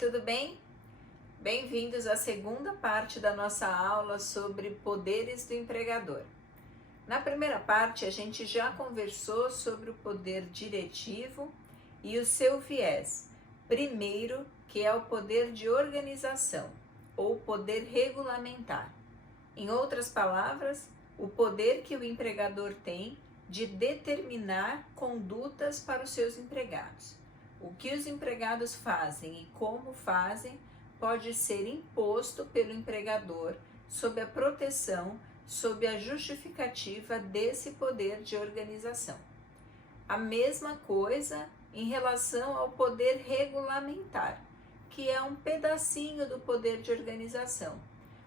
tudo bem? Bem-vindos à segunda parte da nossa aula sobre poderes do empregador. Na primeira parte, a gente já conversou sobre o poder diretivo e o seu viés. Primeiro, que é o poder de organização ou poder regulamentar. Em outras palavras, o poder que o empregador tem de determinar condutas para os seus empregados. O que os empregados fazem e como fazem pode ser imposto pelo empregador sob a proteção, sob a justificativa desse poder de organização. A mesma coisa em relação ao poder regulamentar, que é um pedacinho do poder de organização.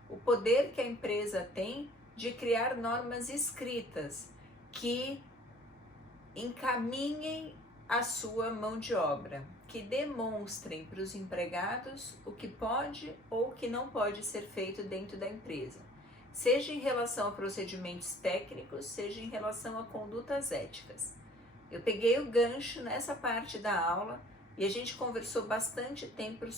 O poder que a empresa tem de criar normas escritas que encaminhem a sua mão de obra, que demonstrem para os empregados o que pode ou o que não pode ser feito dentro da empresa, seja em relação a procedimentos técnicos, seja em relação a condutas éticas. Eu peguei o gancho nessa parte da aula e a gente conversou bastante tempo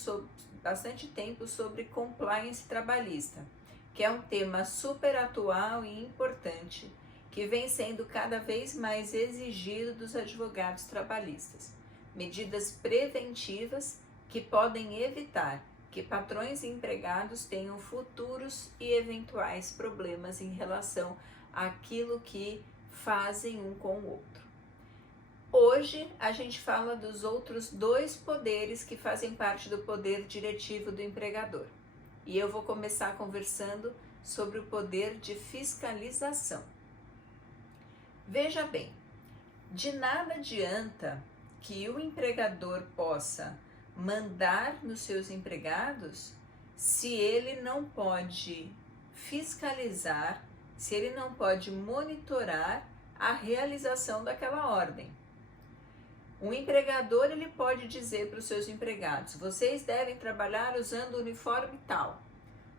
sobre compliance trabalhista, que é um tema super atual e importante, que vem sendo cada vez mais exigido dos advogados trabalhistas. Medidas preventivas que podem evitar que patrões e empregados tenham futuros e eventuais problemas em relação àquilo que fazem um com o outro. Hoje a gente fala dos outros dois poderes que fazem parte do poder diretivo do empregador. E eu vou começar conversando sobre o poder de fiscalização. Veja bem, de nada adianta que o empregador possa mandar nos seus empregados se ele não pode fiscalizar, se ele não pode monitorar a realização daquela ordem. Um empregador ele pode dizer para os seus empregados: vocês devem trabalhar usando o uniforme tal.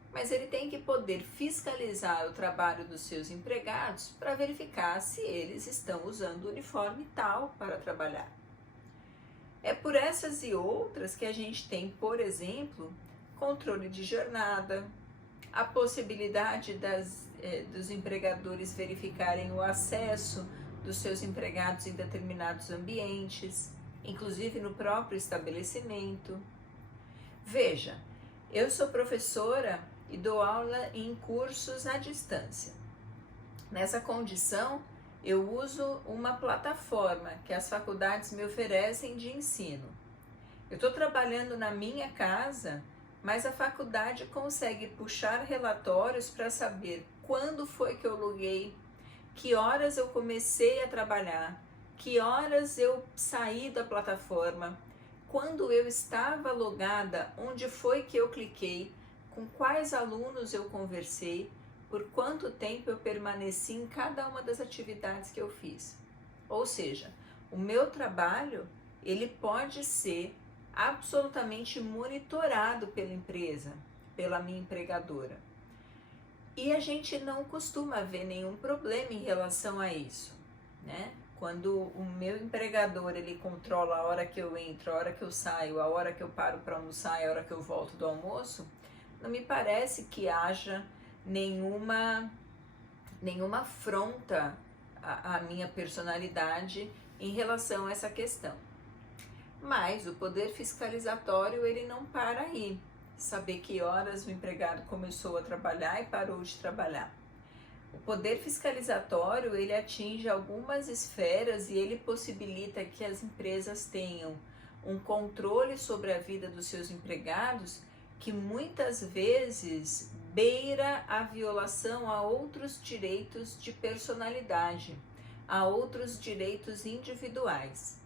Mas ele tem que poder fiscalizar o trabalho dos seus empregados para verificar se eles estão usando o uniforme tal para trabalhar. É por essas e outras que a gente tem, por exemplo, controle de jornada, a possibilidade dos empregadores verificarem o acesso dos seus empregados em determinados ambientes, inclusive no próprio estabelecimento. Veja, eu sou professora e dou aula em cursos à distância. Nessa condição, eu uso uma plataforma que as faculdades me oferecem de ensino. Eu estou trabalhando na minha casa, mas a faculdade consegue puxar relatórios para saber quando foi que eu loguei, que horas eu comecei a trabalhar, que horas eu saí da plataforma, quando eu estava logada, onde foi que eu cliquei, com quais alunos eu conversei, por quanto tempo eu permaneci em cada uma das atividades que eu fiz. Ou seja, o meu trabalho, ele pode ser absolutamente monitorado pela empresa, pela minha empregadora. E a gente não costuma ver nenhum problema em relação a isso, né? Quando o meu empregador, ele controla a hora que eu entro, a hora que eu saio, a hora que eu paro para almoçar e a hora que eu volto do almoço, não me parece que haja nenhuma afronta à minha personalidade em relação a essa questão. Mas o poder fiscalizatório, ele não para aí. Saber que horas o empregado começou a trabalhar e parou de trabalhar. O poder fiscalizatório, ele atinge algumas esferas e ele possibilita que as empresas tenham um controle sobre a vida dos seus empregados que muitas vezes beira a violação a outros direitos de personalidade, a outros direitos individuais.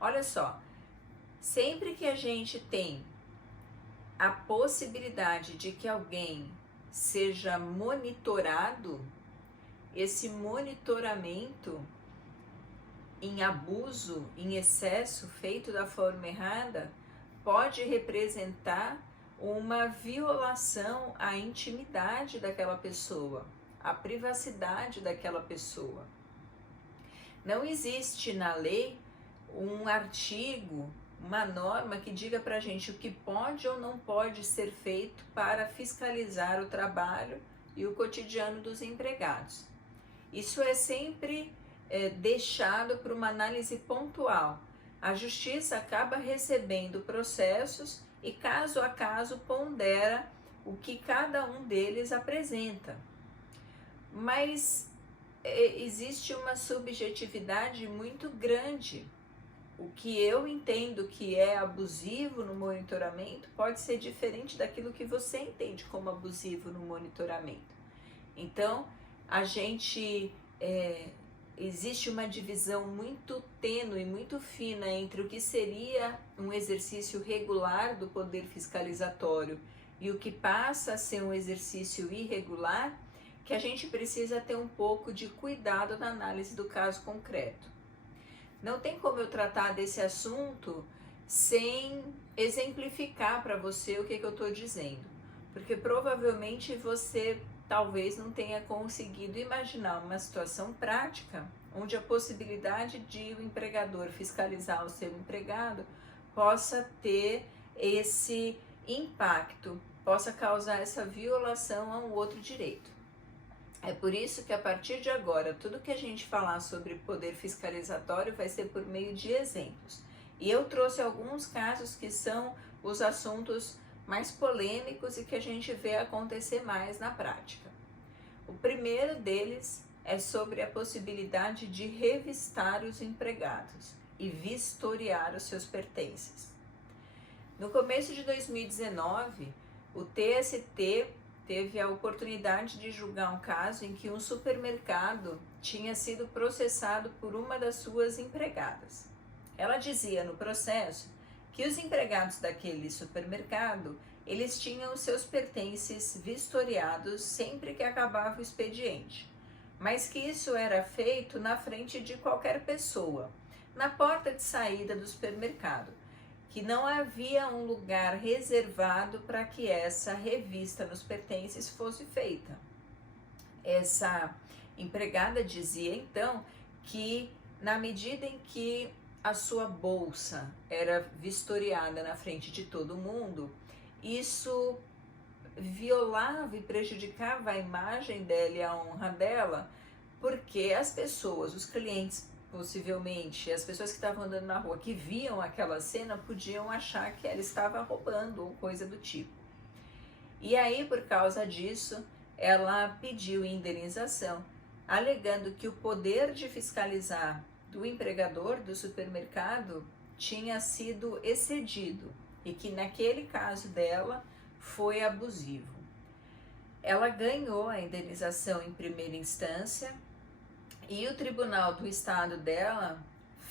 Olha só, sempre que a gente tem a possibilidade de que alguém seja monitorado, esse monitoramento em abuso, em excesso, feito da forma errada, pode representar uma violação à intimidade daquela pessoa, à privacidade daquela pessoa. Não existe na lei um artigo uma norma que diga para a gente o que pode ou não pode ser feito para fiscalizar o trabalho e o cotidiano dos empregados. Isso é sempre deixado para uma análise pontual. A justiça acaba recebendo processos e caso a caso pondera o que cada um deles apresenta. Mas existe uma subjetividade muito grande. O que eu entendo que é abusivo no monitoramento pode ser diferente daquilo que você entende como abusivo no monitoramento. Então, existe uma divisão muito tênue, muito fina entre o que seria um exercício regular do poder fiscalizatório e o que passa a ser um exercício irregular, que a gente precisa ter um pouco de cuidado na análise do caso concreto. Não tem como eu tratar desse assunto sem exemplificar para você o que eu estou dizendo, porque provavelmente você talvez não tenha conseguido imaginar uma situação prática onde a possibilidade de o empregador fiscalizar o seu empregado possa ter esse impacto, possa causar essa violação a um outro direito. É por isso que a partir de agora, tudo que a gente falar sobre poder fiscalizatório vai ser por meio de exemplos. E eu trouxe alguns casos que são os assuntos mais polêmicos e que a gente vê acontecer mais na prática. O primeiro deles é sobre a possibilidade de revistar os empregados e vistoriar os seus pertences. No começo de 2019, o TST teve a oportunidade de julgar um caso em que um supermercado tinha sido processado por uma das suas empregadas. Ela dizia no processo que os empregados daquele supermercado, eles tinham os seus pertences vistoriados sempre que acabava o expediente, mas que isso era feito na frente de qualquer pessoa, na porta de saída do supermercado, que não havia um lugar reservado para que essa revista nos pertences fosse feita. Essa empregada dizia então que na medida em que a sua bolsa era vistoriada na frente de todo mundo, isso violava e prejudicava a imagem dela e a honra dela, porque as pessoas, os clientes, possivelmente, as pessoas que estavam andando na rua, que viam aquela cena, podiam achar que ela estava roubando ou coisa do tipo. E aí, por causa disso, ela pediu indenização, alegando que o poder de fiscalizar do empregador do supermercado tinha sido excedido e que naquele caso dela foi abusivo. Ela ganhou a indenização em primeira instância e o tribunal do estado dela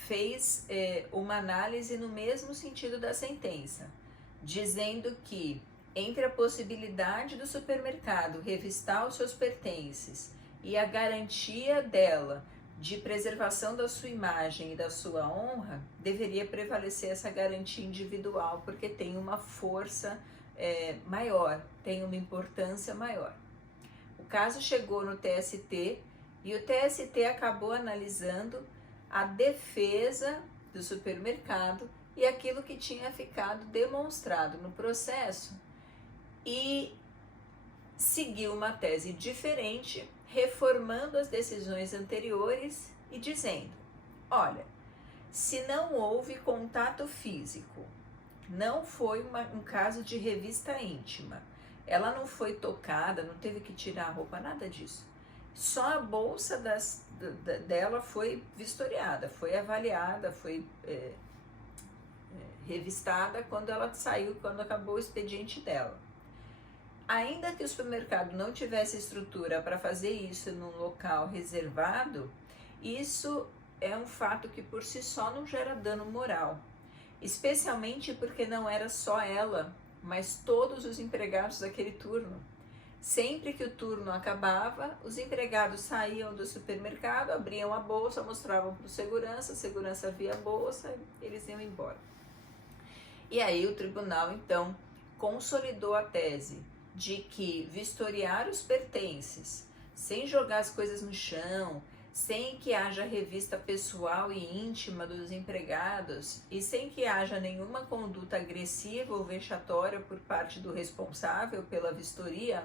fez uma análise no mesmo sentido da sentença, dizendo que entre a possibilidade do supermercado revistar os seus pertences e a garantia dela de preservação da sua imagem e da sua honra, deveria prevalecer essa garantia individual, porque tem uma força maior, tem uma importância maior. O caso chegou no TST e o TST acabou analisando a defesa do supermercado e aquilo que tinha ficado demonstrado no processo e seguiu uma tese diferente, reformando as decisões anteriores e dizendo: olha, se não houve contato físico, não foi um caso de revista íntima, ela não foi tocada, não teve que tirar a roupa, nada disso. Só a bolsa dela foi vistoriada, foi avaliada, foi revistada quando ela saiu, quando acabou o expediente dela. Ainda que o supermercado não tivesse estrutura para fazer isso num local reservado, isso é um fato que por si só não gera dano moral, especialmente porque não era só ela, mas todos os empregados daquele turno. Sempre que o turno acabava, os empregados saíam do supermercado, abriam a bolsa, mostravam para o segurança, a segurança via a bolsa, eles iam embora. E aí o tribunal então consolidou a tese de que vistoriar os pertences, sem jogar as coisas no chão, sem que haja revista pessoal e íntima dos empregados e sem que haja nenhuma conduta agressiva ou vexatória por parte do responsável pela vistoria,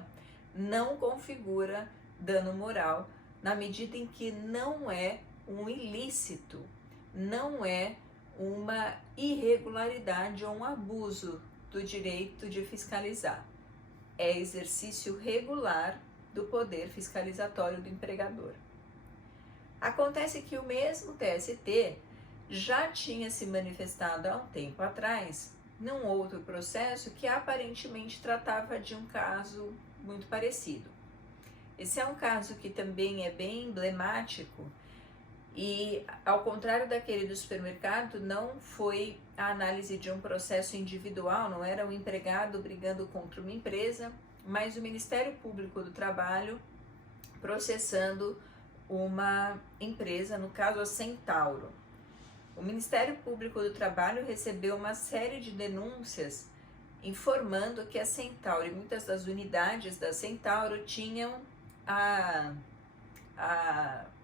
não configura dano moral, na medida em que não é um ilícito, não é uma irregularidade ou um abuso do direito de fiscalizar. É exercício regular do poder fiscalizatório do empregador. Acontece que o mesmo TST já tinha se manifestado há um tempo atrás num outro processo que aparentemente tratava de um caso muito parecido. Esse é um caso que também é bem emblemático e, ao contrário daquele do supermercado, não foi a análise de um processo individual, não era um empregado brigando contra uma empresa, mas o Ministério Público do Trabalho processando uma empresa, no caso a Centauro. O Ministério Público do Trabalho recebeu uma série de denúncias informando que a Centauro e muitas das unidades da Centauro tinham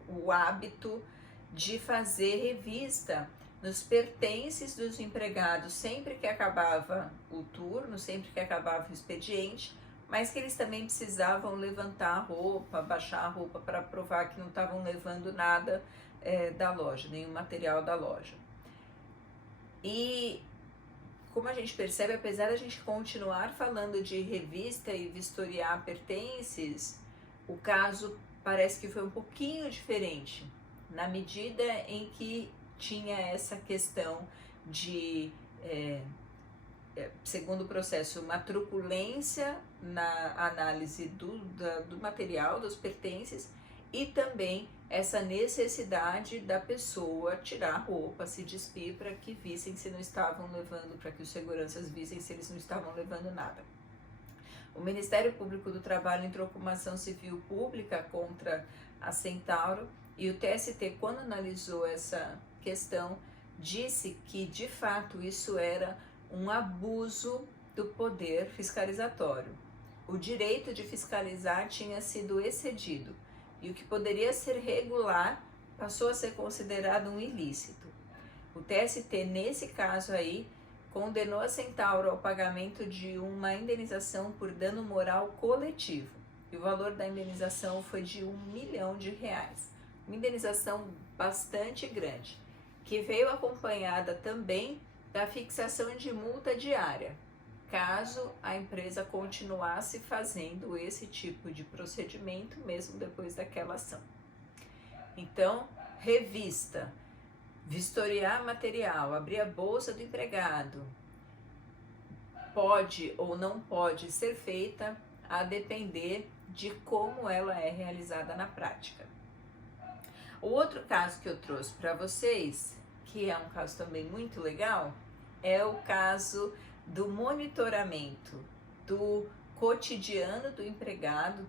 o hábito de fazer revista nos pertences dos empregados sempre que acabava o turno, sempre que acabava o expediente, mas que eles também precisavam levantar a roupa, baixar a roupa para provar que não estavam levando nada da loja, nenhum material da loja. E como a gente percebe, apesar da gente continuar falando de revista e vistoriar pertences, o caso parece que foi um pouquinho diferente, na medida em que tinha essa questão de, segundo o processo, uma truculência na análise do material, dos pertences, e também essa necessidade da pessoa tirar a roupa, se despir para que vissem se não estavam levando, para que os seguranças vissem se eles não estavam levando nada. O Ministério Público do Trabalho entrou com uma ação civil pública contra a Centauro e o TST, quando analisou essa questão, disse que de fato isso era um abuso do poder fiscalizatório. O direito de fiscalizar tinha sido excedido e o que poderia ser regular passou a ser considerado um ilícito. O TST, nesse caso aí, condenou a Centauro ao pagamento de uma indenização por dano moral coletivo. E o valor da indenização foi de R$1 milhão. Uma indenização bastante grande, que veio acompanhada também da fixação de multa diária, caso a empresa continuasse fazendo esse tipo de procedimento mesmo depois daquela ação. Então, revista, vistoriar material, abrir a bolsa do empregado, pode ou não pode ser feita a depender de como ela é realizada na prática. O outro caso que eu trouxe para vocês, que é um caso também muito legal, é o caso do monitoramento do cotidiano do empregado,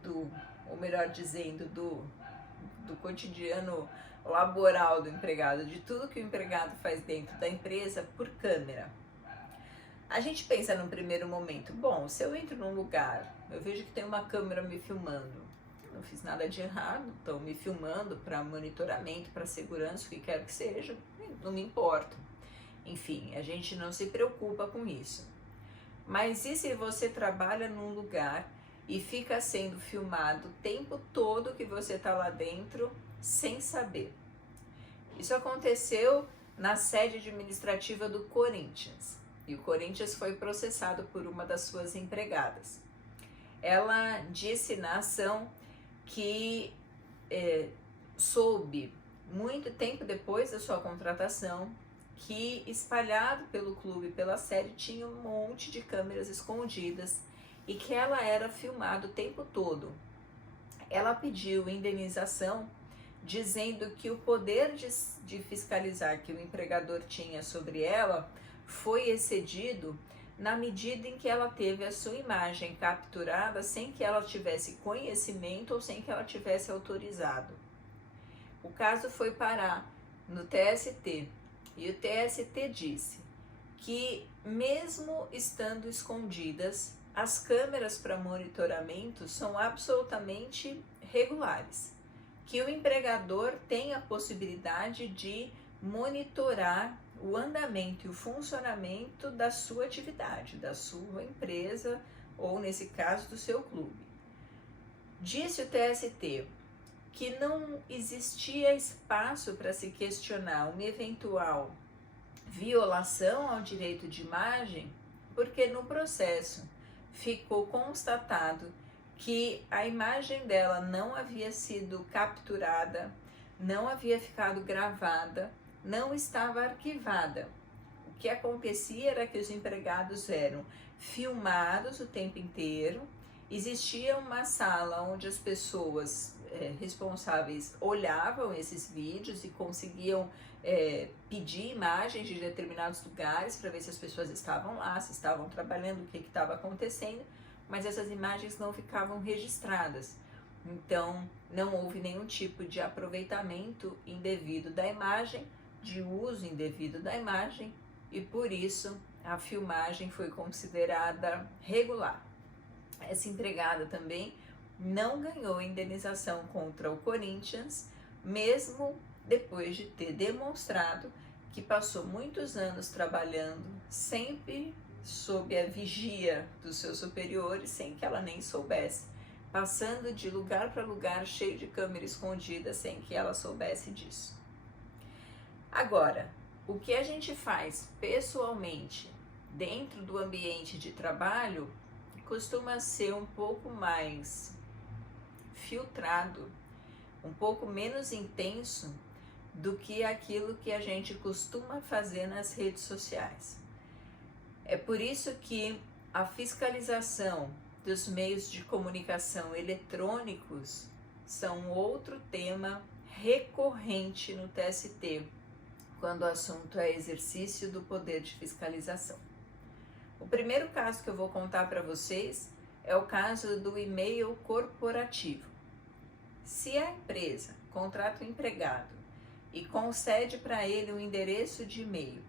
ou melhor dizendo, do cotidiano laboral do empregado, de tudo que o empregado faz dentro da empresa por câmera. A gente pensa num primeiro momento, bom, se eu entro num lugar, eu vejo que tem uma câmera me filmando, não fiz nada de errado, estão me filmando para monitoramento, para segurança, o que quer que seja, não me importo. Enfim, a gente não se preocupa com isso. Mas e se você trabalha num lugar e fica sendo filmado o tempo todo que você está lá dentro sem saber? Isso aconteceu na sede administrativa do Corinthians. E o Corinthians foi processado por uma das suas empregadas. Ela disse na ação que soube, muito tempo depois da sua contratação, que espalhado pelo clube, pela sede, tinha um monte de câmeras escondidas e que ela era filmada o tempo todo. Ela pediu indenização, dizendo que o poder de fiscalizar que o empregador tinha sobre ela foi excedido na medida em que ela teve a sua imagem capturada sem que ela tivesse conhecimento ou sem que ela tivesse autorizado. O caso foi parar no TST e o TST disse que, mesmo estando escondidas, as câmeras para monitoramento são absolutamente regulares, que o empregador tem a possibilidade de monitorar o andamento e o funcionamento da sua atividade, da sua empresa ou, nesse caso, do seu clube. Disse o TST que não existia espaço para se questionar uma eventual violação ao direito de imagem, porque no processo ficou constatado que a imagem dela não havia sido capturada, não havia ficado gravada, não estava arquivada. O que acontecia era que os empregados eram filmados o tempo inteiro, existia uma sala onde as pessoas responsáveis olhavam esses vídeos e conseguiam pedir imagens de determinados lugares para ver se as pessoas estavam lá, se estavam trabalhando, o que estava acontecendo, mas essas imagens não ficavam registradas. Então, não houve nenhum tipo de aproveitamento indevido da imagem, de uso indevido da imagem, e por isso a filmagem foi considerada regular. Essa empregada também não ganhou indenização contra o Corinthians, mesmo depois de ter demonstrado que passou muitos anos trabalhando sempre sob a vigia dos seus superiores, sem que ela nem soubesse, passando de lugar para lugar cheio de câmera escondida, sem que ela soubesse disso. Agora, o que a gente faz pessoalmente dentro do ambiente de trabalho costuma ser um pouco mais filtrado, um pouco menos intenso do que aquilo que a gente costuma fazer nas redes sociais. É por isso que a fiscalização dos meios de comunicação eletrônicos são outro tema recorrente no TST, quando o assunto é exercício do poder de fiscalização. O primeiro caso que eu vou contar para vocês é o caso do e-mail corporativo. Se a empresa contrata um empregado e concede para ele um endereço de e-mail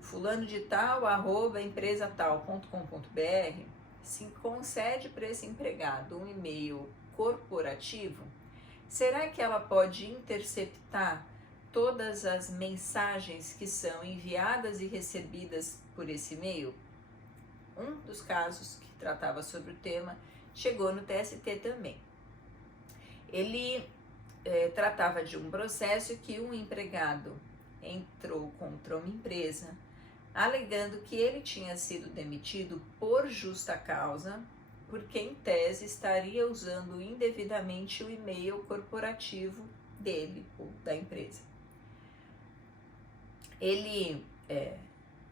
fulanodetal@empresatal.com.br, se concede para esse empregado um e-mail corporativo, será que ela pode interceptar todas as mensagens que são enviadas e recebidas por esse e-mail? Um dos casos que tratava sobre o tema chegou no TST também. Ele tratava de um processo que um empregado entrou contra uma empresa, alegando que ele tinha sido demitido por justa causa, porque em tese estaria usando indevidamente o e-mail corporativo dele ou da empresa. Ele,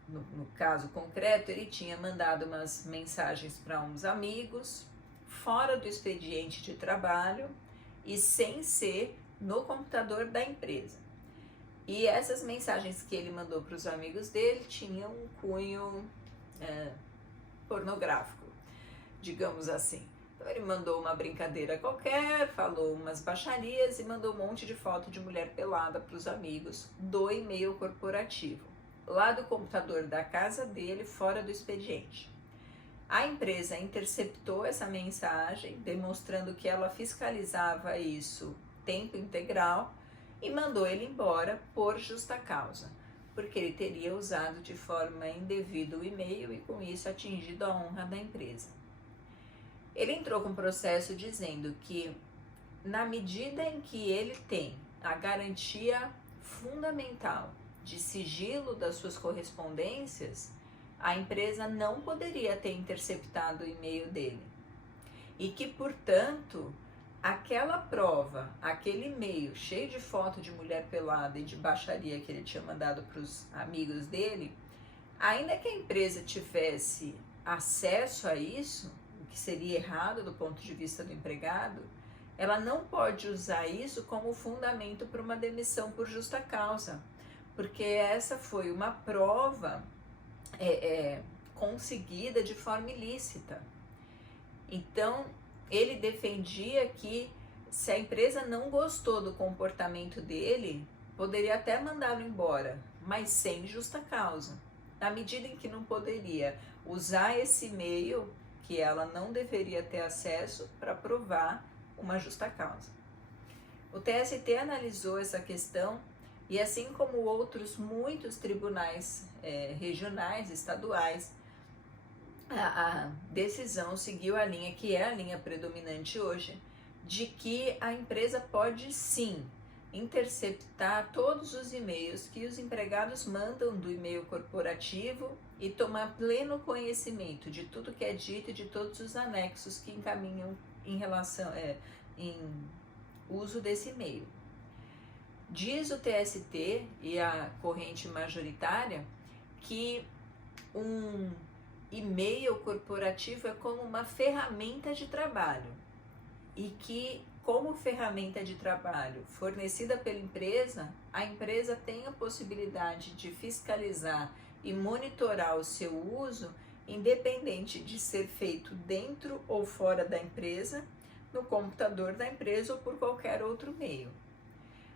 no caso concreto, ele tinha mandado umas mensagens para uns amigos, fora do expediente de trabalho e sem ser no computador da empresa. E essas mensagens que ele mandou para os amigos dele tinham um cunho pornográfico, digamos assim. Então ele mandou uma brincadeira qualquer, falou umas baixarias e mandou um monte de foto de mulher pelada para os amigos do e-mail corporativo, lá do computador da casa dele, fora do expediente. A empresa interceptou essa mensagem, demonstrando que ela fiscalizava isso tempo integral e mandou ele embora por justa causa, porque ele teria usado de forma indevida o e-mail e com isso atingido a honra da empresa. Ele entrou com um processo dizendo que, na medida em que ele tem a garantia fundamental de sigilo das suas correspondências, a empresa não poderia ter interceptado o e-mail dele. E que, portanto, aquela prova, aquele e-mail cheio de foto de mulher pelada e de baixaria que ele tinha mandado para os amigos dele, ainda que a empresa tivesse acesso a isso, o que seria errado do ponto de vista do empregado, ela não pode usar isso como fundamento para uma demissão por justa causa, porque essa foi uma prova conseguida de forma ilícita. Então, ele defendia que se a empresa não gostou do comportamento dele, poderia até mandá-lo embora, mas sem justa causa. Na medida em que não poderia usar esse e-mail, que ela não deveria ter acesso para provar uma justa causa. O TST analisou essa questão e, assim como outros muitos tribunais regionais, estaduais, a decisão seguiu a linha que é a linha predominante hoje, de que a empresa pode sim interceptar todos os e-mails que os empregados mandam do e-mail corporativo e tomar pleno conhecimento de tudo que é dito e de todos os anexos que encaminham em relação em uso desse e-mail. Diz o TST e a corrente majoritária que um e-mail corporativo é como uma ferramenta de trabalho e que, como ferramenta de trabalho fornecida pela empresa, a empresa tem a possibilidade de fiscalizar e monitorar o seu uso, independente de ser feito dentro ou fora da empresa, no computador da empresa ou por qualquer outro meio.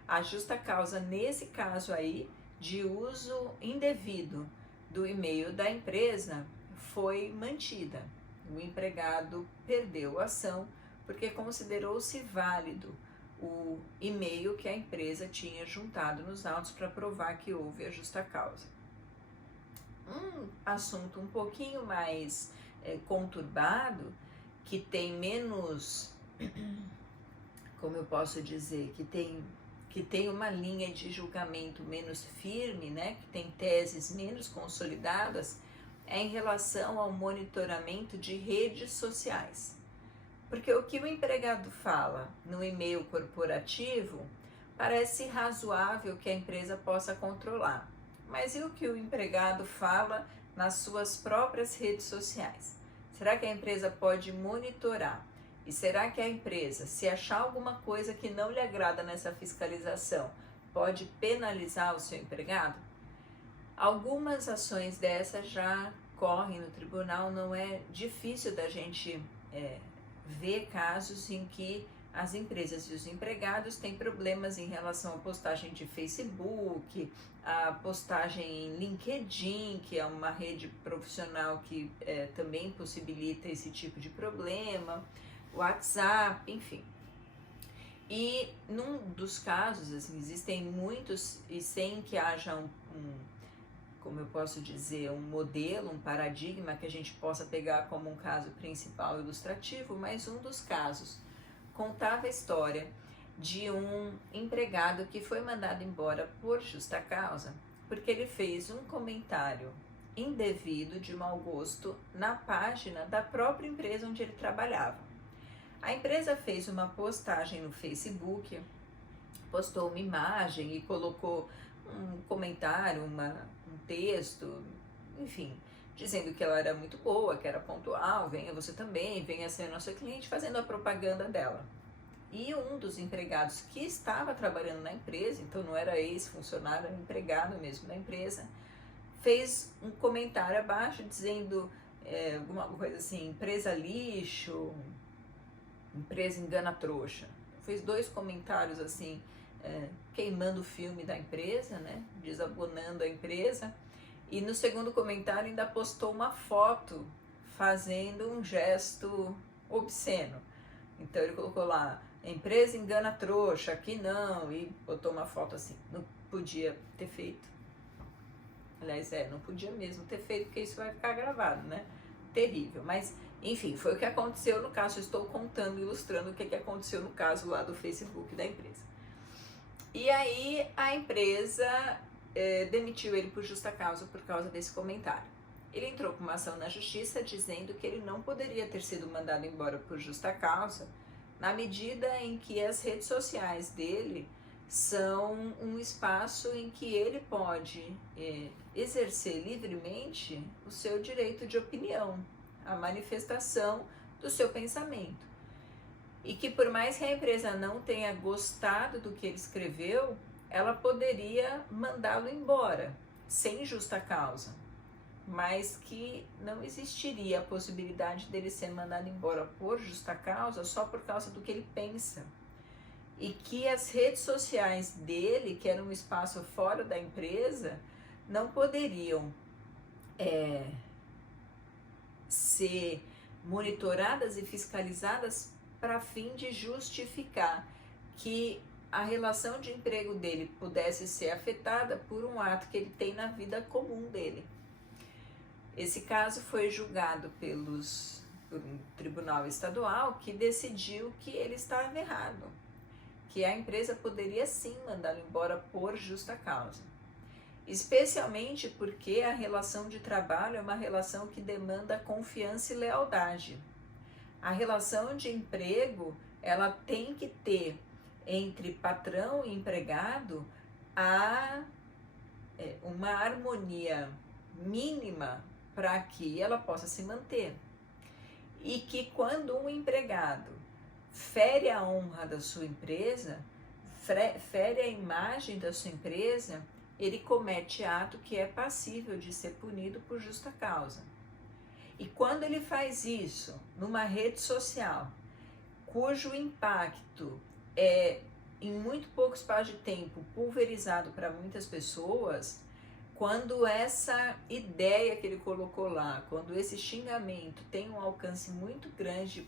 A justa causa nesse caso aí de uso indevido do e-mail da empresa foi mantida. O empregado perdeu a ação porque considerou-se válido o e-mail que a empresa tinha juntado nos autos para provar que houve a justa causa. Um assunto um pouquinho mais conturbado, que tem menos, como eu posso dizer, que tem uma linha de julgamento menos firme, né, que tem teses menos consolidadas, é em relação ao monitoramento de redes sociais. Porque o que o empregado fala no e-mail corporativo parece razoável que a empresa possa controlar. Mas e o que o empregado fala nas suas próprias redes sociais? Será que a empresa pode monitorar? E será que a empresa, se achar alguma coisa que não lhe agrada nessa fiscalização, pode penalizar o seu empregado? Algumas ações dessas já correm no tribunal, não é difícil da gente ver casos em que as empresas e os empregados têm problemas em relação à postagem de Facebook, a postagem em LinkedIn, que é uma rede profissional que também possibilita esse tipo de problema, WhatsApp, enfim. E num dos casos, assim, existem muitos, e sem que haja como eu posso dizer, um modelo, um paradigma que a gente possa pegar como um caso principal ilustrativo, mas um dos casos contava a história de um empregado que foi mandado embora por justa causa, porque ele fez um comentário indevido, de mau gosto, na página da própria empresa onde ele trabalhava. A empresa fez uma postagem no Facebook, postou uma imagem e colocou um comentário, um texto, enfim, dizendo que ela era muito boa, que era pontual, venha você também, venha ser nosso cliente, fazendo a propaganda dela. E um dos empregados que estava trabalhando na empresa, então não era ex-funcionário, era empregado mesmo da empresa, fez um comentário abaixo dizendo alguma coisa assim, empresa lixo, empresa engana trouxa. Fez 2 comentários assim, queimando o filme da empresa, né, desabonando a empresa, e no segundo comentário ainda postou uma foto fazendo um gesto obsceno. Então ele colocou lá, empresa engana trouxa, aqui não, e botou uma foto assim. Não podia ter feito. Aliás, não podia mesmo ter feito, porque isso vai ficar gravado, né? Terrível. Mas, enfim, foi o que aconteceu no caso. Eu estou contando, ilustrando o que aconteceu no caso lá do Facebook da empresa. E aí a empresa demitiu ele por justa causa por causa desse comentário. Ele entrou com uma ação na justiça dizendo que ele não poderia ter sido mandado embora por justa causa, na medida em que as redes sociais dele são um espaço em que ele pode exercer livremente o seu direito de opinião, a manifestação do seu pensamento. E que por mais que a empresa não tenha gostado do que ele escreveu, ela poderia mandá-lo embora, sem justa causa, mas que não existiria a possibilidade dele ser mandado embora por justa causa só por causa do que ele pensa. E que as redes sociais dele, que eram um espaço fora da empresa, não poderiam ser monitoradas e fiscalizadas para fim de justificar que a relação de emprego dele pudesse ser afetada por um ato que ele tem na vida comum dele. Esse caso foi julgado por um tribunal estadual que decidiu que ele estava errado, que a empresa poderia sim mandá-lo embora por justa causa. Especialmente porque a relação de trabalho é uma relação que demanda confiança e lealdade. A relação de emprego, ela tem que ter entre patrão e empregado uma harmonia mínima para que ela possa se manter. E que quando um empregado fere a honra da sua empresa, fere a imagem da sua empresa, ele comete ato que é passível de ser punido por justa causa. E quando ele faz isso numa rede social, cujo impacto é em muito pouco espaço de tempo pulverizado para muitas pessoas, quando essa ideia que ele colocou lá, quando esse xingamento tem um alcance muito grande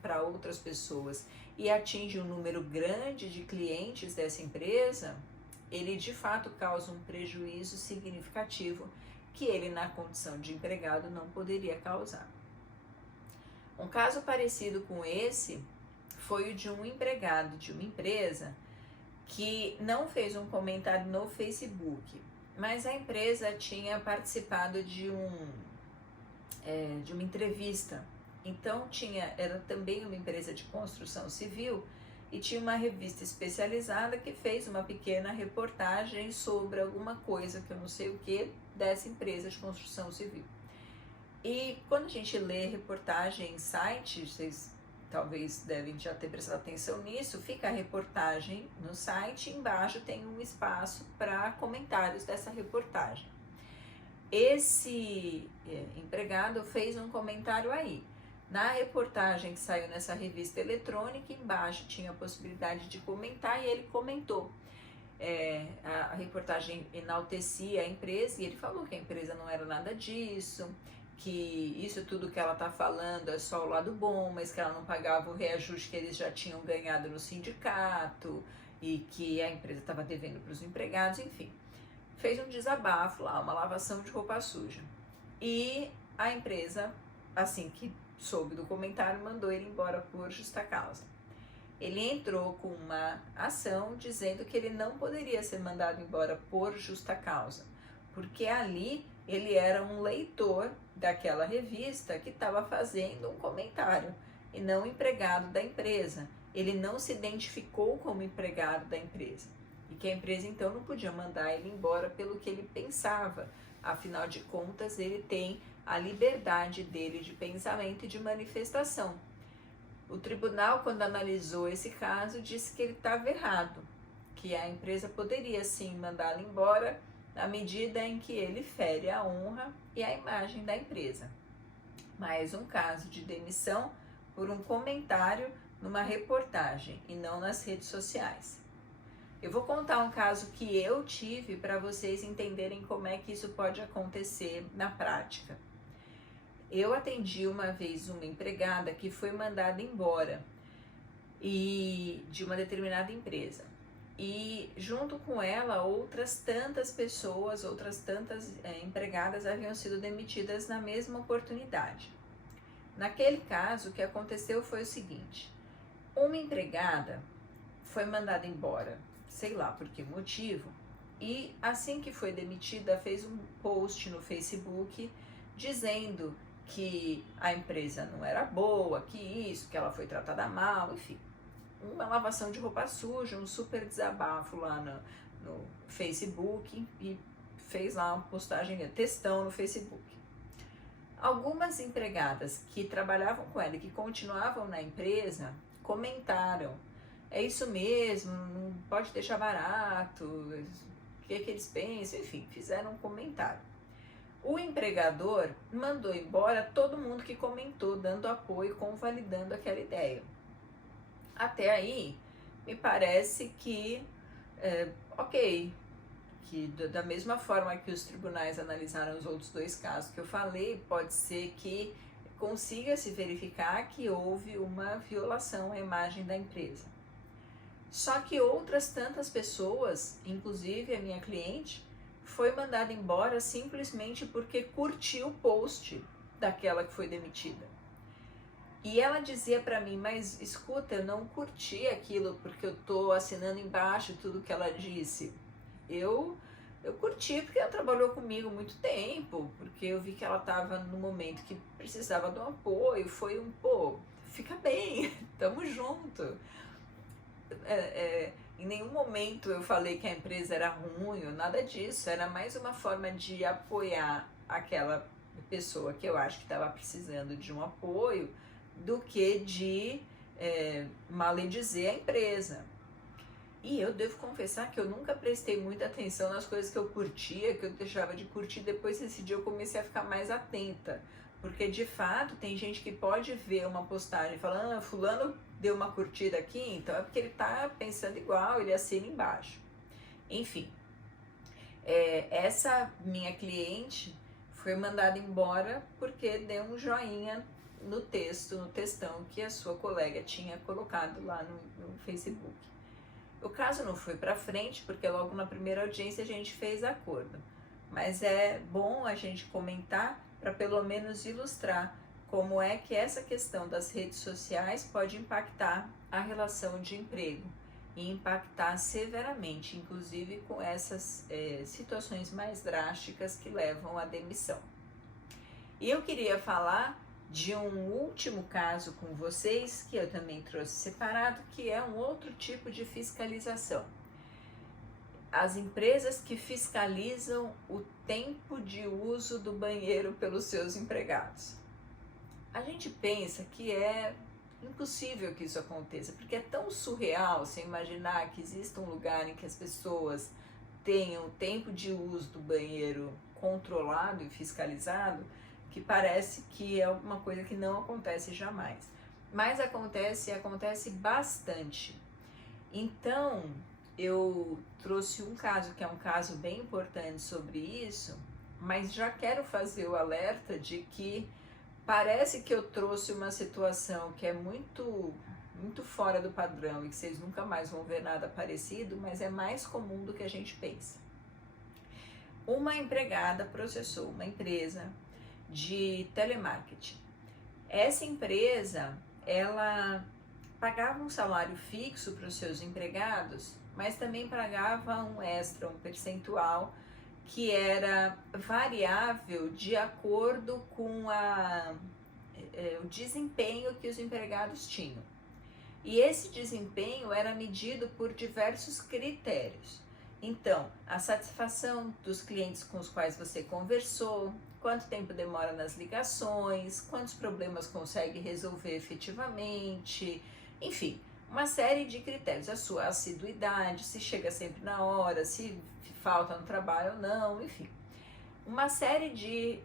para outras pessoas e atinge um número grande de clientes dessa empresa, ele de fato causa um prejuízo significativo que ele, na condição de empregado, não poderia causar. Um caso parecido com esse foi o de um empregado de uma empresa que não fez um comentário no Facebook, mas a empresa tinha participado de uma entrevista. Então era também uma empresa de construção civil e tinha uma revista especializada que fez uma pequena reportagem sobre alguma coisa, que eu não sei o que, dessa empresa de construção civil. E quando a gente lê reportagem em site, vocês talvez devem já ter prestado atenção nisso, fica a reportagem no site, embaixo tem um espaço para comentários dessa reportagem. Esse empregado fez um comentário aí. Na reportagem que saiu nessa revista eletrônica, embaixo tinha a possibilidade de comentar e ele comentou. A reportagem enaltecia a empresa e ele falou que a empresa não era nada disso, que isso tudo que ela está falando é só o lado bom, mas que ela não pagava o reajuste que eles já tinham ganhado no sindicato e que a empresa estava devendo para os empregados, enfim. Fez um desabafo lá, uma lavação de roupa suja. E a empresa, assim que soube do comentário, mandou ele embora por justa causa. Ele entrou com uma ação dizendo que ele não poderia ser mandado embora por justa causa, porque ali ele era um leitor daquela revista que estava fazendo um comentário e não empregado da empresa. Ele não se identificou como empregado da empresa e que a empresa então não podia mandar ele embora pelo que ele pensava. Afinal de contas, ele tem a liberdade dele de pensamento e de manifestação. O tribunal, quando analisou esse caso, disse que ele estava errado, que a empresa poderia sim mandá-lo embora na medida em que ele fere a honra e a imagem da empresa. Mais um caso de demissão por um comentário numa reportagem e não nas redes sociais. Eu vou contar um caso que eu tive para vocês entenderem como é que isso pode acontecer na prática. Eu atendi uma vez uma empregada que foi mandada embora de uma determinada empresa. E junto com ela, outras tantas pessoas, outras tantas empregadas haviam sido demitidas na mesma oportunidade. Naquele caso, o que aconteceu foi o seguinte: uma empregada foi mandada embora, sei lá por que motivo, e assim que foi demitida, fez um post no Facebook dizendo que a empresa não era boa, que ela foi tratada mal, enfim. Uma lavação de roupa suja, um super desabafo lá no Facebook e fez lá uma postagem, textão no Facebook. Algumas empregadas que trabalhavam com ela e que continuavam na empresa comentaram: é isso mesmo, não pode deixar barato, o que é que eles pensam, enfim, fizeram um comentário. O empregador mandou embora todo mundo que comentou, dando apoio, convalidando aquela ideia. Até aí, me parece que, ok, que da mesma forma que os tribunais analisaram os outros dois casos que eu falei, pode ser que consiga se verificar que houve uma violação à imagem da empresa. Só que outras tantas pessoas, inclusive a minha cliente, foi mandada embora simplesmente porque curtiu o post daquela que foi demitida. E ela dizia para mim, mas escuta, eu não curti aquilo porque eu tô assinando embaixo tudo que ela disse. Eu curti porque ela trabalhou comigo muito tempo, porque eu vi que ela estava no momento que precisava de um apoio, foi fica bem, tamo junto. Em nenhum momento eu falei que a empresa era ruim ou nada disso, era mais uma forma de apoiar aquela pessoa que eu acho que estava precisando de um apoio, do que de maledizer a empresa. E eu devo confessar que eu nunca prestei muita atenção nas coisas que eu curtia, que eu deixava de curtir. Depois desse dia eu comecei a ficar mais atenta, porque de fato tem gente que pode ver uma postagem falando, fulano deu uma curtida aqui, então é porque ele tá pensando igual, ele assina embaixo. Enfim, essa minha cliente foi mandada embora porque deu um joinha no textão que a sua colega tinha colocado lá no Facebook. O caso não foi para frente, porque logo na primeira audiência a gente fez acordo. Mas é bom a gente comentar para pelo menos ilustrar como é que essa questão das redes sociais pode impactar a relação de emprego e impactar severamente, inclusive com essas situações mais drásticas que levam à demissão. E eu queria falar de um último caso com vocês, que eu também trouxe separado, que é um outro tipo de fiscalização. As empresas que fiscalizam o tempo de uso do banheiro pelos seus empregados. A gente pensa que é impossível que isso aconteça, porque é tão surreal você imaginar que exista um lugar em que as pessoas tenham o tempo de uso do banheiro controlado e fiscalizado, que parece que é uma coisa que não acontece jamais. Mas acontece bastante. Então, eu trouxe um caso que é um caso bem importante sobre isso, mas já quero fazer o alerta de que parece que eu trouxe uma situação que é muito fora do padrão e que vocês nunca mais vão ver nada parecido, mas é mais comum do que a gente pensa. Uma empregada processou uma empresa de telemarketing. Essa empresa, ela pagava um salário fixo para os seus empregados, mas também pagava um extra, um percentual que era variável de acordo com o desempenho que os empregados tinham. E esse desempenho era medido por diversos critérios. Então, a satisfação dos clientes com os quais você conversou, quanto tempo demora nas ligações, quantos problemas consegue resolver efetivamente, enfim, uma série de critérios. A sua assiduidade, se chega sempre na hora, se falta no trabalho ou não, enfim. Uma série de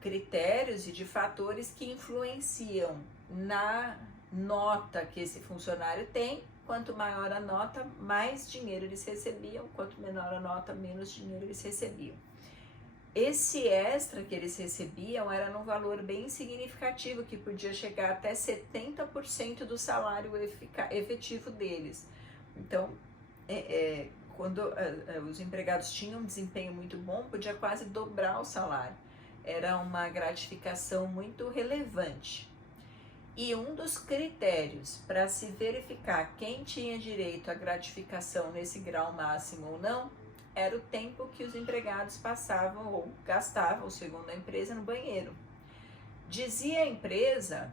critérios e de fatores que influenciam na nota que esse funcionário tem. Quanto maior a nota, mais dinheiro eles recebiam, quanto menor a nota, menos dinheiro eles recebiam. Esse extra que eles recebiam era num valor bem significativo, que podia chegar até 70% do salário efetivo deles. Então, quando os empregados tinham um desempenho muito bom, podia quase dobrar o salário. Era uma gratificação muito relevante. E um dos critérios para se verificar quem tinha direito à gratificação nesse grau máximo ou não, era o tempo que os empregados passavam ou gastavam, segundo a empresa, no banheiro. Dizia a empresa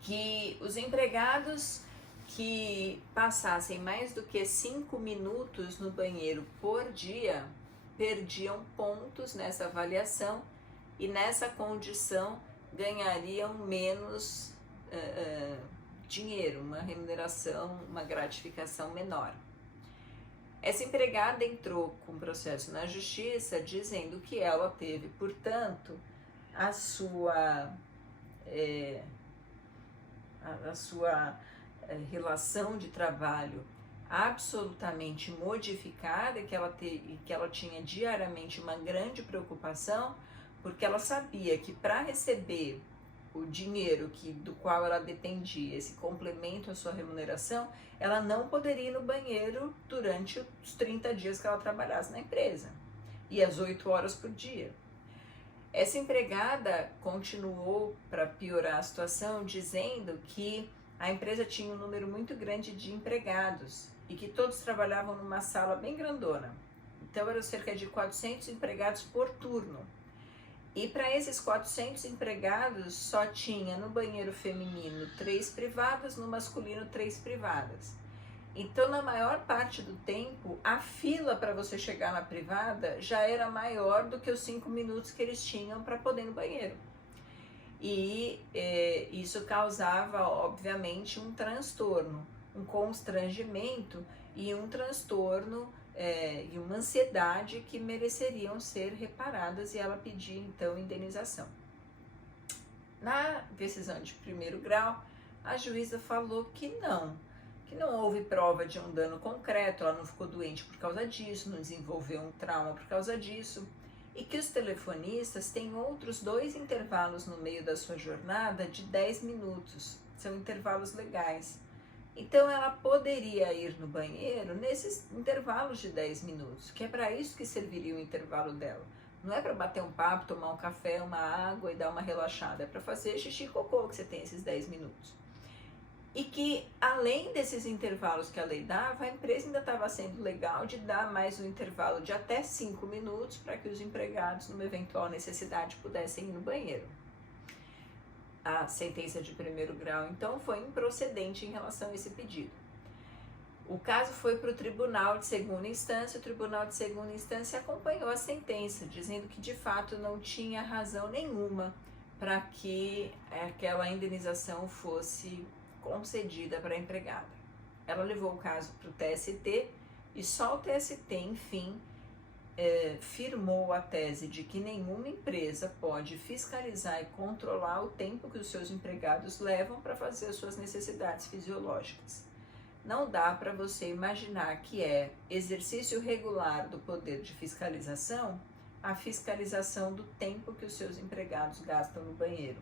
que os empregados que passassem mais do que 5 minutos no banheiro por dia perdiam pontos nessa avaliação e nessa condição ganhariam menos dinheiro, uma remuneração, uma gratificação menor. Essa empregada entrou com processo na justiça dizendo que ela teve, portanto, a sua relação de trabalho absolutamente modificada, que ela tinha diariamente uma grande preocupação, porque ela sabia que para receber o dinheiro do qual ela dependia, esse complemento à sua remuneração, ela não poderia ir no banheiro durante os 30 dias que ela trabalhasse na empresa, e às 8 horas por dia. Essa empregada continuou, para piorar a situação, dizendo que a empresa tinha um número muito grande de empregados e que todos trabalhavam numa sala bem grandona. Então eram cerca de 400 empregados por turno. E para esses 400 empregados só tinha no banheiro feminino 3 privadas, no masculino 3 privadas. Então, na maior parte do tempo, a fila para você chegar na privada já era maior do que os 5 minutos que eles tinham para poder ir no banheiro. E isso causava, obviamente, um transtorno, um constrangimento e um transtorno e uma ansiedade que mereceriam ser reparadas, e ela pedia, então, indenização. Na decisão de primeiro grau, a juíza falou que não houve prova de um dano concreto, ela não ficou doente por causa disso, não desenvolveu um trauma por causa disso, e que os telefonistas têm outros 2 intervalos no meio da sua jornada de 10 minutos, são intervalos legais. Então ela poderia ir no banheiro nesses intervalos de 10 minutos, que é para isso que serviria o intervalo dela. Não é para bater um papo, tomar um café, uma água e dar uma relaxada, é para fazer xixi e cocô que você tem esses 10 minutos. E que, além desses intervalos que a lei dava, a empresa ainda estava sendo legal de dar mais um intervalo de até 5 minutos para que os empregados, numa eventual necessidade, pudessem ir no banheiro. A sentença de primeiro grau, então, foi improcedente em relação a esse pedido. O caso foi para o Tribunal de Segunda Instância, o Tribunal de Segunda Instância acompanhou a sentença, dizendo que, de fato, não tinha razão nenhuma para que aquela indenização fosse concedida para a empregada. Ela levou o caso para o TST e só o TST, enfim, firmou a tese de que nenhuma empresa pode fiscalizar e controlar o tempo que os seus empregados levam para fazer as suas necessidades fisiológicas. Não dá para você imaginar que é exercício regular do poder de fiscalização a fiscalização do tempo que os seus empregados gastam no banheiro,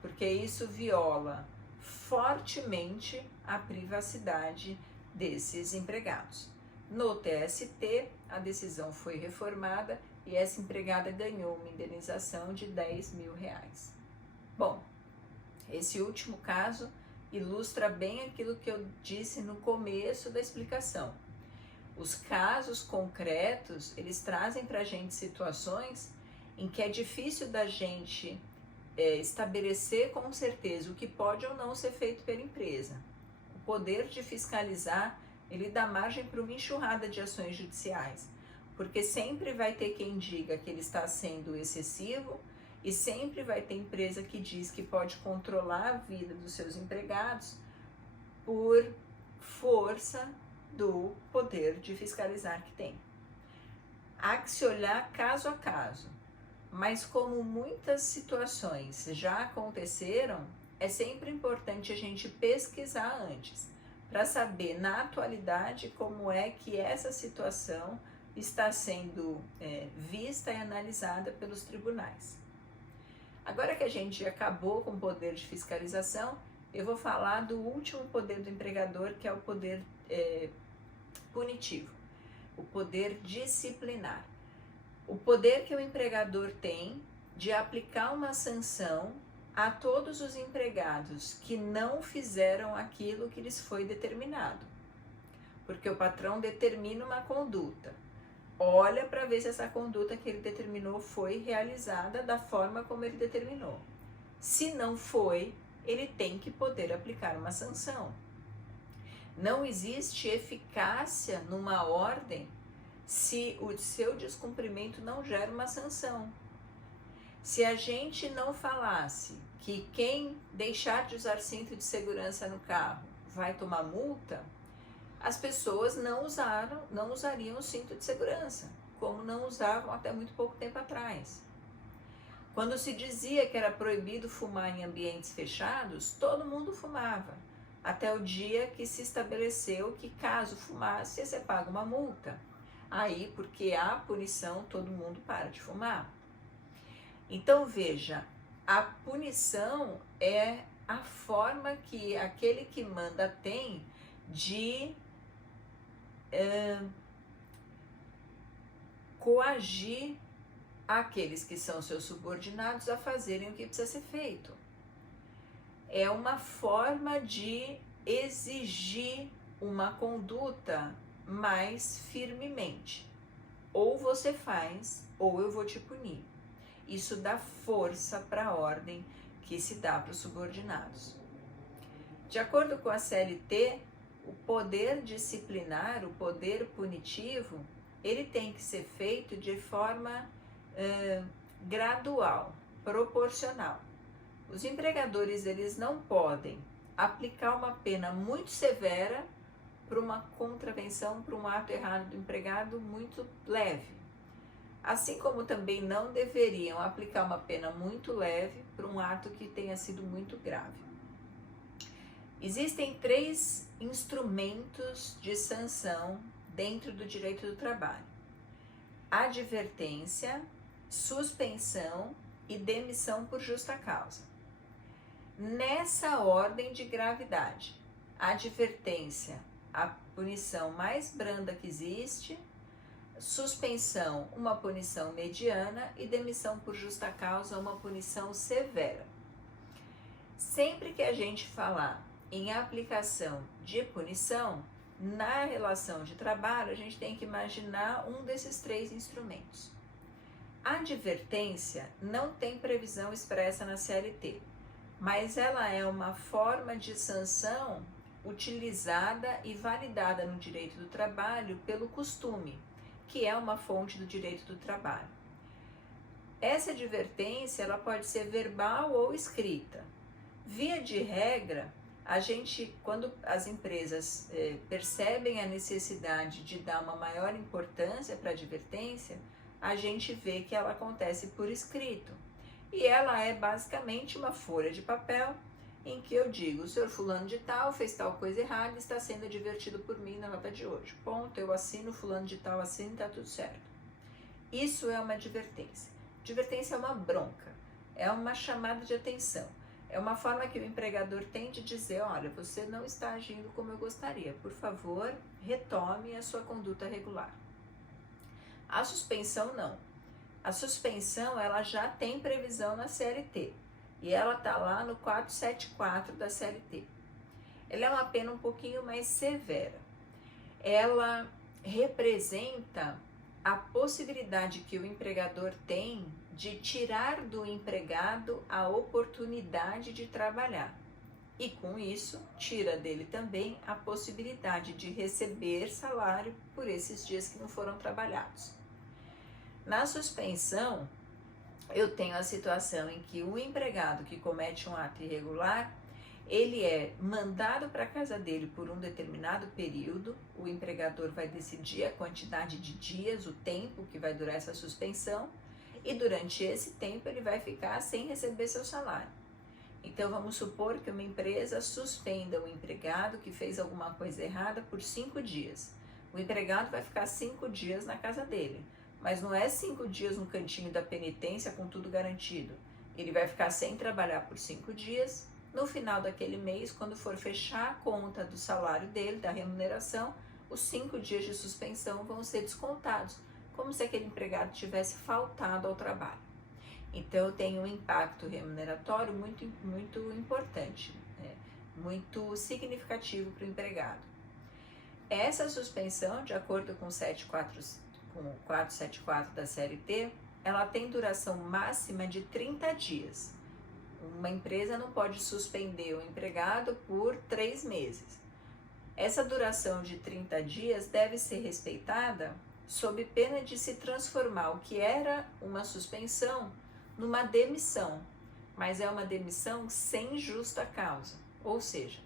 porque isso viola fortemente a privacidade desses empregados. No TST, a decisão foi reformada e essa empregada ganhou uma indenização de R$10.000. Bom, esse último caso ilustra bem aquilo que eu disse no começo da explicação. Os casos concretos, eles trazem para a gente situações em que é difícil da gente estabelecer com certeza o que pode ou não ser feito pela empresa. O poder de fiscalizar, ele dá margem para uma enxurrada de ações judiciais, porque sempre vai ter quem diga que ele está sendo excessivo e sempre vai ter empresa que diz que pode controlar a vida dos seus empregados por força do poder de fiscalizar que tem. Há que se olhar caso a caso, mas como muitas situações já aconteceram, é sempre importante a gente pesquisar antes, para saber na atualidade como é que essa situação está sendo vista e analisada pelos tribunais. Agora que a gente acabou com o poder de fiscalização, eu vou falar do último poder do empregador, que é o poder punitivo, o poder disciplinar. O poder que o empregador tem de aplicar uma sanção a todos os empregados que não fizeram aquilo que lhes foi determinado. Porque o patrão determina uma conduta, olha para ver se essa conduta que ele determinou foi realizada da forma como ele determinou. Se não foi, ele tem que poder aplicar uma sanção. Não existe eficácia numa ordem se o seu descumprimento não gera uma sanção. Se a gente não falasse que quem deixar de usar cinto de segurança no carro vai tomar multa, as pessoas não usariam o cinto de segurança, como não usavam até muito pouco tempo atrás. Quando se dizia que era proibido fumar em ambientes fechados, todo mundo fumava, até o dia que se estabeleceu que caso fumasse, ia ser paga uma multa. Aí, porque há punição, todo mundo para de fumar. Então, veja, A punição é a forma que aquele que manda tem de coagir aqueles que são seus subordinados a fazerem o que precisa ser feito. É uma forma de exigir uma conduta mais firmemente. Ou você faz, ou eu vou te punir. Isso dá força para a ordem que se dá para os subordinados. De acordo com a CLT, o poder disciplinar, o poder punitivo, ele tem que ser feito de forma gradual, proporcional. Os empregadores, eles não podem aplicar uma pena muito severa para uma contravenção, para um ato errado do empregado muito leve. Assim como também não deveriam aplicar uma pena muito leve para um ato que tenha sido muito grave. Existem 3 instrumentos de sanção dentro do direito do trabalho: advertência, suspensão e demissão por justa causa. Nessa ordem de gravidade: advertência, a punição mais branda que existe; suspensão, uma punição mediana; e demissão por justa causa, uma punição severa. Sempre que a gente falar em aplicação de punição, na relação de trabalho, a gente tem que imaginar um desses 3 instrumentos. A advertência não tem previsão expressa na CLT, mas ela é uma forma de sanção utilizada e validada no direito do trabalho pelo costume, que é uma fonte do direito do trabalho. Essa advertência, ela pode ser verbal ou escrita. Via de regra, a gente, quando as empresas percebem a necessidade de dar uma maior importância para a advertência, a gente vê que ela acontece por escrito. E ela é basicamente uma folha de papel em que eu digo: o senhor fulano de tal fez tal coisa errada e está sendo advertido por mim na nota de hoje. Ponto, eu assino, fulano de tal assina e está tudo certo. Isso é uma advertência. Advertência é uma bronca, é uma chamada de atenção. É uma forma que o empregador tem de dizer: olha, você não está agindo como eu gostaria, por favor, retome a sua conduta regular. A suspensão não. A suspensão, ela já tem previsão na CLT e ela está lá no 474 da CLT. Ela é uma pena um pouquinho mais severa. Ela representa a possibilidade que o empregador tem de tirar do empregado a oportunidade de trabalhar. E com isso, tira dele também a possibilidade de receber salário por esses dias que não foram trabalhados. Na suspensão, eu tenho a situação em que o empregado que comete um ato irregular, ele é mandado para a casa dele por um determinado período. O empregador vai decidir a quantidade de dias, o tempo que vai durar essa suspensão, e durante esse tempo ele vai ficar sem receber seu salário. Então vamos supor que uma empresa suspenda o empregado que fez alguma coisa errada por 5 dias. O empregado vai ficar 5 dias na casa dele, mas não é 5 dias no cantinho da penitência com tudo garantido. Ele vai ficar sem trabalhar por 5 dias. No final daquele mês, quando for fechar a conta do salário dele, da remuneração, os 5 dias de suspensão vão ser descontados, como se aquele empregado tivesse faltado ao trabalho. Então, tem um impacto remuneratório muito importante, muito significativo para o empregado. Essa suspensão, de acordo com o 474 da CLT, ela tem duração máxima de 30 dias. Uma empresa não pode suspender o empregado por 3 meses. Essa duração de 30 dias deve ser respeitada sob pena de se transformar o que era uma suspensão numa demissão, mas é uma demissão sem justa causa. Ou seja,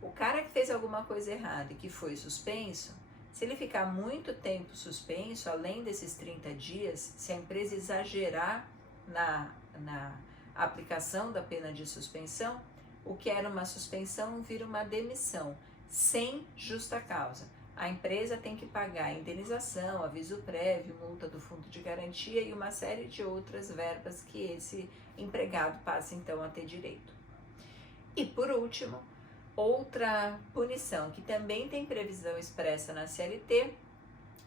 o cara que fez alguma coisa errada e que foi suspenso, se ele ficar muito tempo suspenso, além desses 30 dias, se a empresa exagerar na aplicação da pena de suspensão, o que era uma suspensão vira uma demissão, sem justa causa. a empresa tem que pagar indenização, aviso prévio, multa do fundo de garantia e uma série de outras verbas que esse empregado passa então a ter direito. E por último, outra punição que também tem previsão expressa na CLT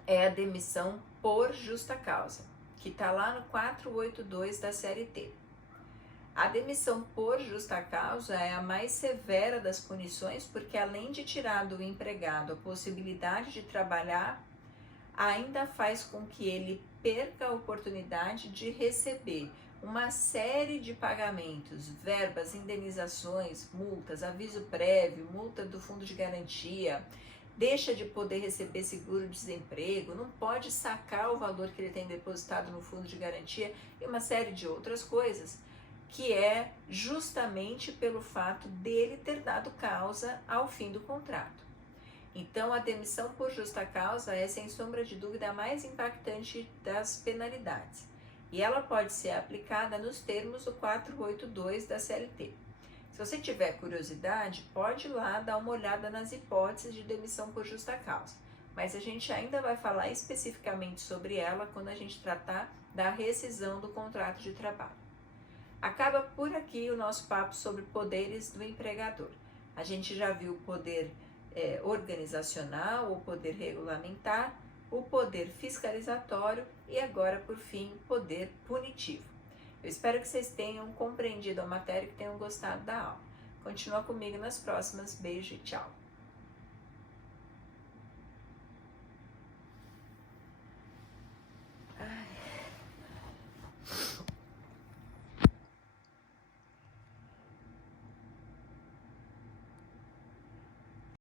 é a demissão por justa causa, que está lá no 482 da CLT. A demissão por justa causa é a mais severa das punições, porque além de tirar do empregado a possibilidade de trabalhar, ainda faz com que ele perca a oportunidade de receber uma série de pagamentos, verbas, indenizações, multas, aviso prévio, multa do fundo de garantia, deixa de poder receber seguro-desemprego, não pode sacar o valor que ele tem depositado no fundo de garantia e uma série de outras coisas, que é justamente pelo fato dele ter dado causa ao fim do contrato. Então, a demissão por justa causa é, sem sombra de dúvida, a mais impactante das penalidades. E ela pode ser aplicada nos termos do 482 da CLT. Se você tiver curiosidade, pode ir lá dar uma olhada nas hipóteses de demissão por justa causa. Mas a gente ainda vai falar especificamente sobre ela quando a gente tratar da rescisão do contrato de trabalho. Acaba por aqui o nosso papo sobre poderes do empregador. A gente já viu o poder organizacional, o poder regulamentar, o poder fiscalizatório e agora, por fim, o poder punitivo. Eu espero que vocês tenham compreendido a matéria e que tenham gostado da aula. Continua comigo nas próximas. Beijo e tchau!